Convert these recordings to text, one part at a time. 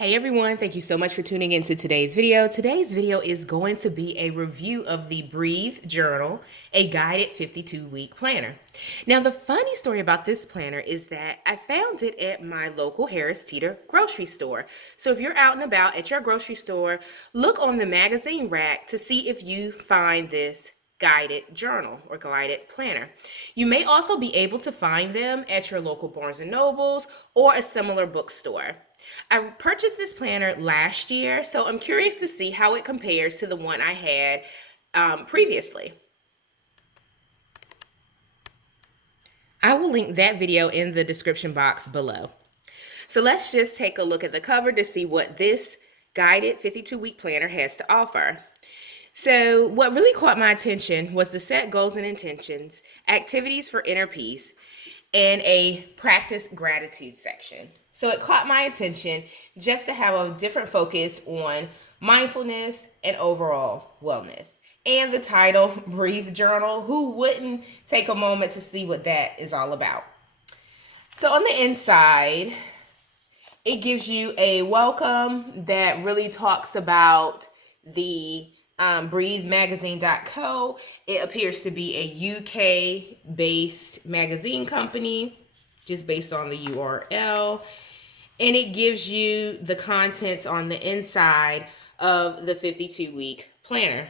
Hey everyone, thank you so much for tuning into today's video. Today's video is going to be a review of the Breathe Journal, a guided 52-week planner. Now, the funny story about this planner is that I found it at my local Harris Teeter grocery store. So if you're out and about at your grocery store, look on the magazine rack to see if you find this guided journal or guided planner. You may also be able to find them at your local Barnes & Nobles or a similar bookstore. I purchased this planner last year, so I'm curious to see how it compares to the one I had previously. I will link that video in the description box below. So let's just take a look at the cover to see what this guided 52-week planner has to offer. So what really caught my attention was the set goals and intentions, activities for inner peace, and a practice gratitude section. So it caught my attention just to have a different focus on mindfulness and overall wellness. And the title, Breathe Journal, who wouldn't take a moment to see what that is all about? So on the inside, it gives you a welcome that really talks about the breathemagazine.co. It appears to be a UK based magazine company, just based on the URL. And it gives you the contents on the inside of the 52-week planner.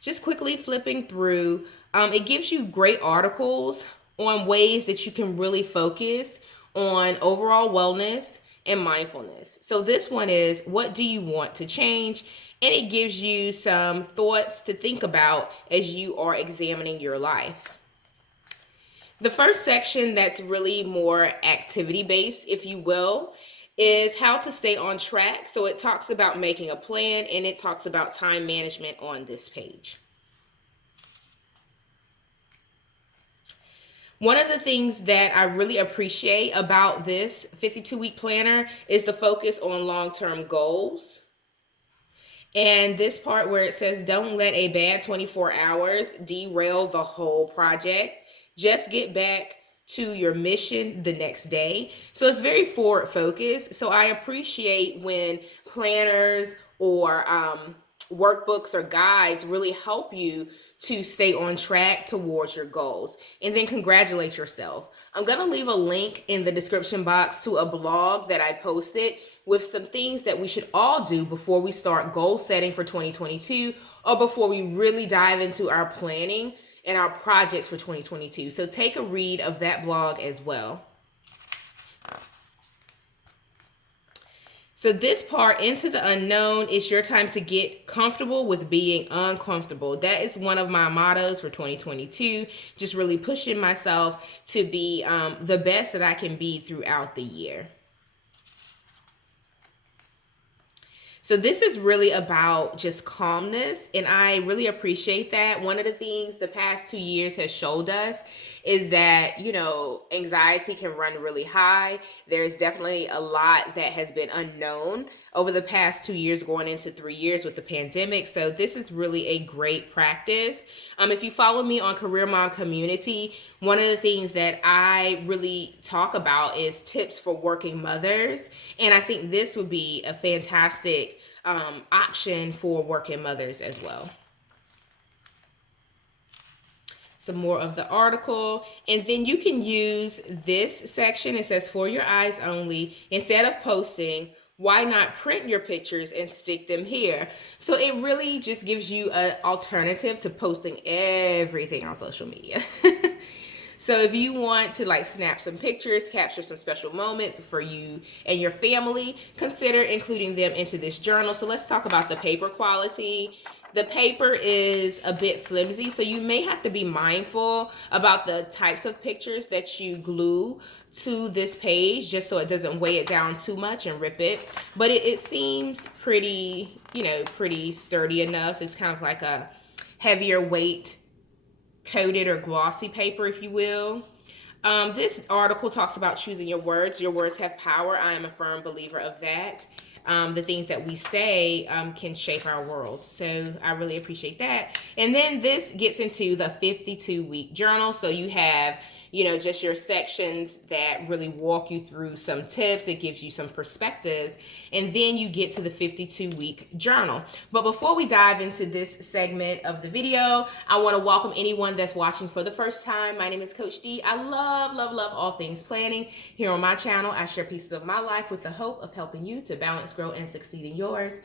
Just quickly flipping through, it gives you great articles on ways that you can really focus on overall wellness and mindfulness. So this one is, what do you want to change? And it gives you some thoughts to think about as you are examining your life. The first section that's really more activity based, if you will, is how to stay on track. So it talks about making a plan and it talks about time management on this page. One of the things that I really appreciate about this 52-week planner is the focus on long-term goals. And this part where it says, don't let a bad 24 hours derail the whole project. Just get back to your mission the next day. So it's very forward focused. So I appreciate when planners or workbooks or guides really help you to stay on track towards your goals, and then congratulate yourself. I'm going to leave a link in the description box to a blog that I posted with some things that we should all do before we start goal setting for 2022, or before we really dive into our planning and our projects for 2022. So take a read of that blog as well. So this part, Into the Unknown, is your time to get comfortable with being uncomfortable. That is one of my mottos for 2022, just really pushing myself to be the best that I can be throughout the year. So this is really about just calmness, and I really appreciate that. One of the things the past 2 years has showed us is that, anxiety can run really high. There's definitely a lot that has been unknown over the past 2 years, going into 3 years with the pandemic. So this is really a great practice. If you follow me on Career Mom Community, one of the things that I really talk about is tips for working mothers. And I think this would be a fantastic option for working mothers as well. Some more of the article, and then you can use this section. It says, for your eyes only. Instead of posting, why not print your pictures and stick them here? So it really just gives you an alternative to posting everything on social media. So if you want to snap some pictures, capture some special moments for you and your family, consider including them into this journal. So let's talk about the paper quality. The paper is a bit flimsy, so you may have to be mindful about the types of pictures that you glue to this page, just so it doesn't weigh it down too much and rip it. But it seems pretty, pretty sturdy enough. It's kind of like a heavier weight coated or glossy paper, if you will. This article talks about choosing your words. Your words have power. I am a firm believer of that. The things that we say can shape our world. So I really appreciate that. And then this gets into the 52-week journal. So you have just your sections that really walk you through some tips. It gives you some perspectives. And then you get to the 52-week journal. But before we dive into this segment of the video, I want to welcome anyone that's watching for the first time. My name is Coach D. I love, love, love all things planning. Here on my channel, I share pieces of my life with the hope of helping you to balance, grow, and succeed in yours.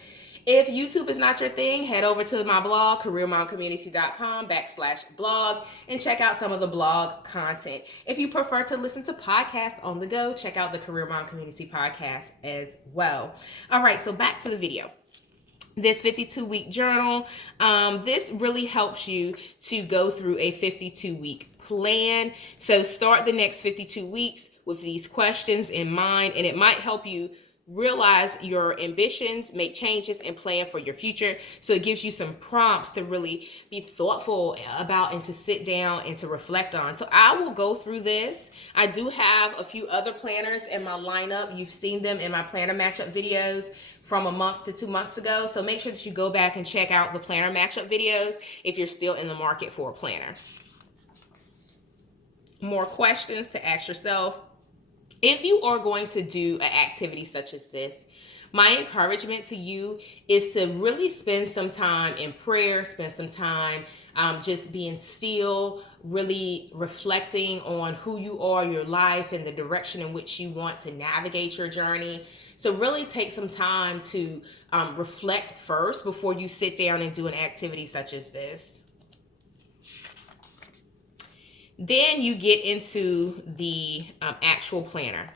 If YouTube is not your thing, head over to my blog, careermomcommunity.com/blog, and check out some of the blog content. If you prefer to listen to podcasts on the go, check out the Career Mom Community podcast as well. All right, so back to the video. This 52-week journal, this really helps you to go through a 52-week plan. So start the next 52 weeks with these questions in mind, and it might help you realize your ambitions, make changes, and plan for your future. So it gives you some prompts to really be thoughtful about and to sit down and to reflect on. So I will go through this. I do have a few other planners in my lineup. You've seen them in my planner matchup videos from a month to 2 months ago. So make sure that you go back and check out the planner matchup videos if you're still in the market for a planner. More questions to ask yourself. If you are going to do an activity such as this, my encouragement to you is to really spend some time in prayer, spend some time just being still, really reflecting on who you are, your life, and the direction in which you want to navigate your journey. So really take some time to reflect first before you sit down and do an activity such as this. Then you get into the actual planner.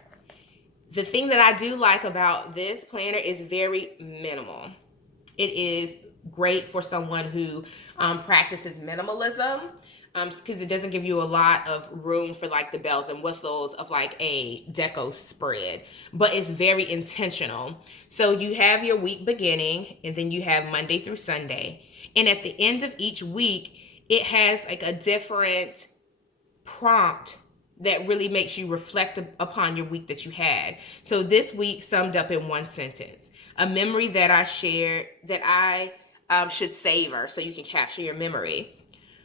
The thing that I do like about this planner is very minimal. It is great for someone who practices minimalism because it doesn't give you a lot of room for like the bells and whistles of like a deco spread, but it's very intentional. So you have your week beginning, and then you have Monday through Sunday. And at the end of each week, it has like a different prompt that really makes you reflect upon your week that you had. So this week summed up in one sentence: a memory that I shared that I should savor so you can capture your memory.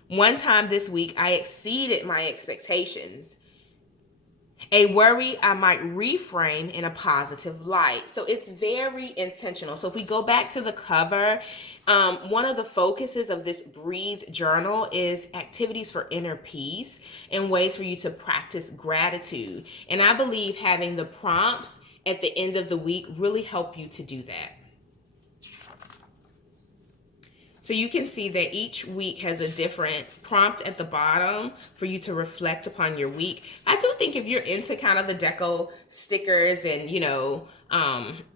One time this week, I exceeded my expectations. A worry I might reframe in a positive light. So it's very intentional. So if we go back to the cover, one of the focuses of this Breathe journal is activities for inner peace and ways for you to practice gratitude. And I believe having the prompts at the end of the week really help you to do that. So you can see that each week has a different prompt at the bottom for you to reflect upon your week. I do think if you're into kind of the deco stickers and,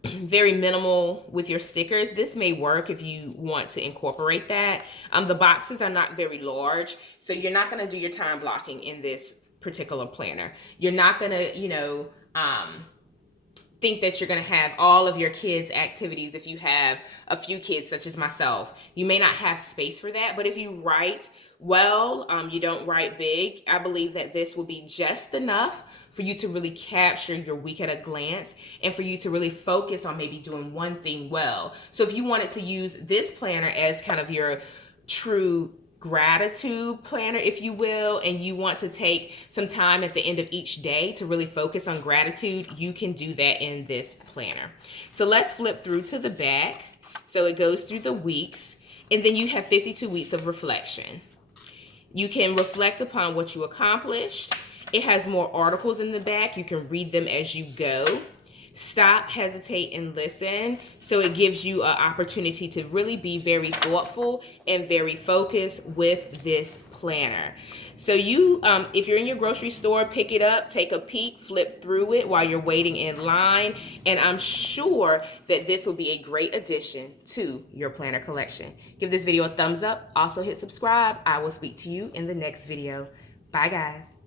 very minimal with your stickers, this may work if you want to incorporate that. The boxes are not very large, so you're not going to do your time blocking in this particular planner. You're not going to, think that you're going to have all of your kids' activities. If you have a few kids, such as myself, you may not have space for that. But if you write well, you don't write big, I believe that this will be just enough for you to really capture your week at a glance and for you to really focus on maybe doing one thing well. So if you wanted to use this planner as kind of your true gratitude planner, if you will, and you want to take some time at the end of each day to really focus on gratitude, you can do that in this planner. So let's flip through to the back. So it goes through the weeks, and then you have 52 weeks of reflection. You can reflect upon what you accomplished. It has more articles in the back. You can read them as you go. Stop, hesitate, and listen. So it gives you an opportunity to really be very thoughtful and very focused with this planner. So you, if you're in your grocery store, pick it up, take a peek, flip through it while you're waiting in line. And I'm sure that this will be a great addition to your planner collection. Give this video a thumbs up. Also hit subscribe. I will speak to you in the next video. Bye, guys.